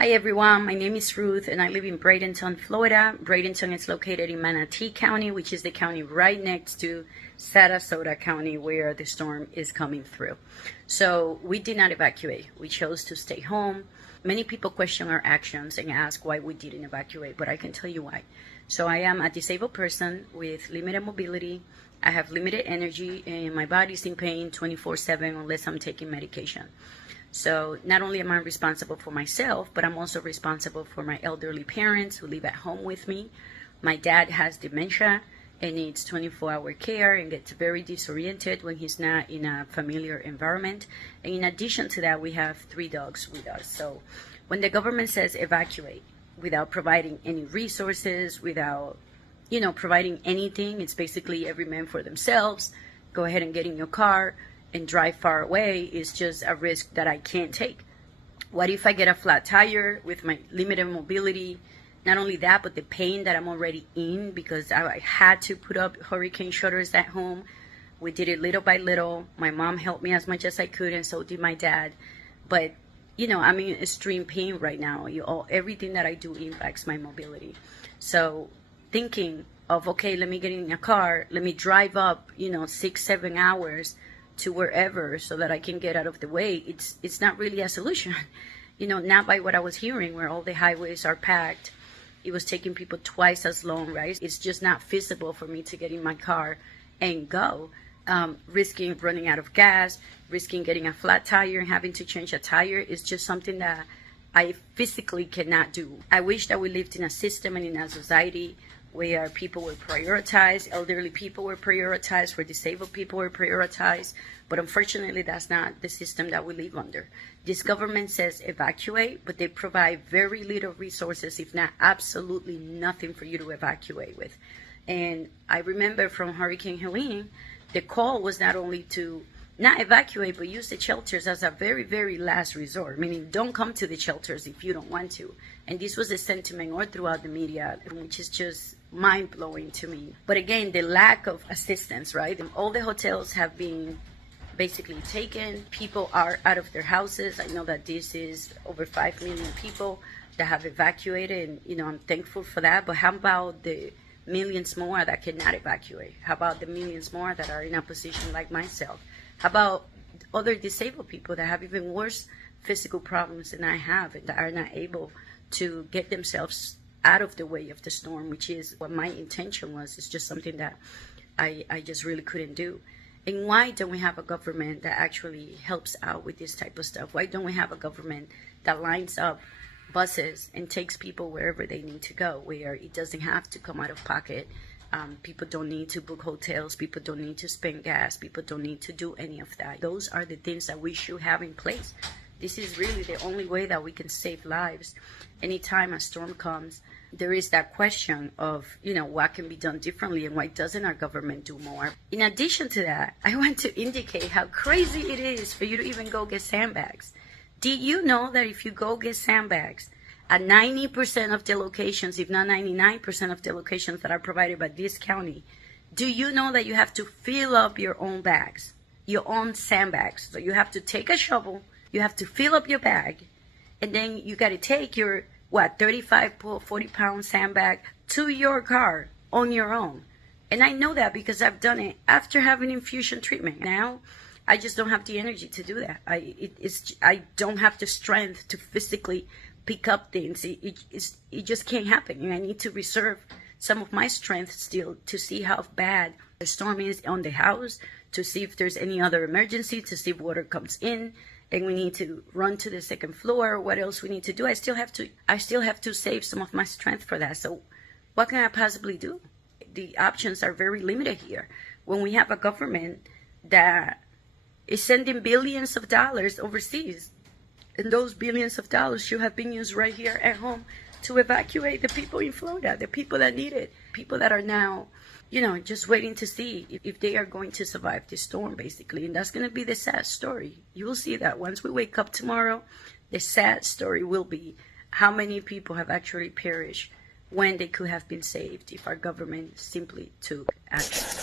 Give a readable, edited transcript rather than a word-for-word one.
Hi everyone, my name is Ruth and I live in Bradenton, Florida. Bradenton is located in Manatee County, which is the county right next to Sarasota County where the storm is coming through. So we did not evacuate. We chose to stay home. Many people question our actions and ask why we didn't evacuate, but I can tell you why. So I am a disabled person with limited mobility. I have limited energy and my body's in pain 24/7 unless I'm taking medication. So not only am I responsible for myself, but I'm also responsible for my elderly parents who live at home with me. My dad has dementia and needs 24-hour care and gets very disoriented when he's not in a familiar environment. And in addition to that, we have 3 dogs with us. So when the government says evacuate without providing any resources, without, providing anything, it's basically every man for themselves. Go ahead and get in your car and drive far away is just a risk that I can't take. What if I get a flat tire with my limited mobility? Not only that, but the pain that I'm already in because I had to put up hurricane shutters at home. We did it little by little. My mom helped me as much as I could, and so did my dad. But, I'm in extreme pain right now. Everything that I do impacts my mobility. So thinking of, okay, let me get in a car, let me drive up, 6-7 hours to wherever so that I can get out of the way, it's not really a solution. Not by what I was hearing where all the highways are packed. It was taking people twice as long, right? It's just not feasible for me to get in my car and go, risking running out of gas, risking getting a flat tire and having to change a tire is just something that I physically cannot do. I wish that we lived in a system and in a society where people were prioritized, elderly people were prioritized, where disabled people were prioritized. But unfortunately, that's not the system that we live under. This government says evacuate, but they provide very little resources, if not absolutely nothing for you to evacuate with. And I remember from Hurricane Helene, the call was not only to not evacuate, but use the shelters as a very, very last resort, meaning don't come to the shelters if you don't want to. And this was the sentiment all throughout the media, which is just mind-blowing to me. But again, the lack of assistance, right? All the hotels have been basically taken. People are out of their houses. I know that this is over 5 million people that have evacuated, and, I'm thankful for that. But how about the millions more that cannot evacuate? How about the millions more that are in a position like myself? How about other disabled people that have even worse physical problems than I have and that are not able to get themselves out of the way of the storm, which is what my intention was. It's just something that I just really couldn't do. And why don't we have a government that actually helps out with this type of stuff? Why don't we have a government that lines up buses and takes people wherever they need to go, where it doesn't have to come out of pocket? People don't need to book hotels. People don't need to spend gas. People don't need to do any of that. Those are the things that we should have in place. This is really the only way that we can save lives. Anytime a storm comes, there is that question of, what can be done differently and why doesn't our government do more? In addition to that, I want to indicate how crazy it is for you to even go get sandbags. Did you know that if you go get sandbags at 90% of the locations, if not 99% of the locations that are provided by this county, do you know that you have to fill up your own bags, your own sandbags? So you have to take a shovel, you have to fill up your bag, and then you got to take your, 35, 40-pound sandbag to your car on your own. And I know that because I've done it after having infusion treatment. Now, I just don't have the energy to do that. I don't have the strength to physically pick up things. It just can't happen. And I need to reserve some of my strength still to see how bad the storm is on the house, to see if there's any other emergency, to see if water comes in and we need to run to the second floor. What else we need to do? I still have to save some of my strength for that. So what can I possibly do? The options are very limited here. When we have a government that is sending billions of dollars overseas, and those billions of dollars should have been used right here at home to evacuate the people in Florida, the people that need it, people that are now, just waiting to see if they are going to survive this storm, basically. And that's going to be the sad story. You will see that once we wake up tomorrow, the sad story will be how many people have actually perished when they could have been saved if our government simply took action.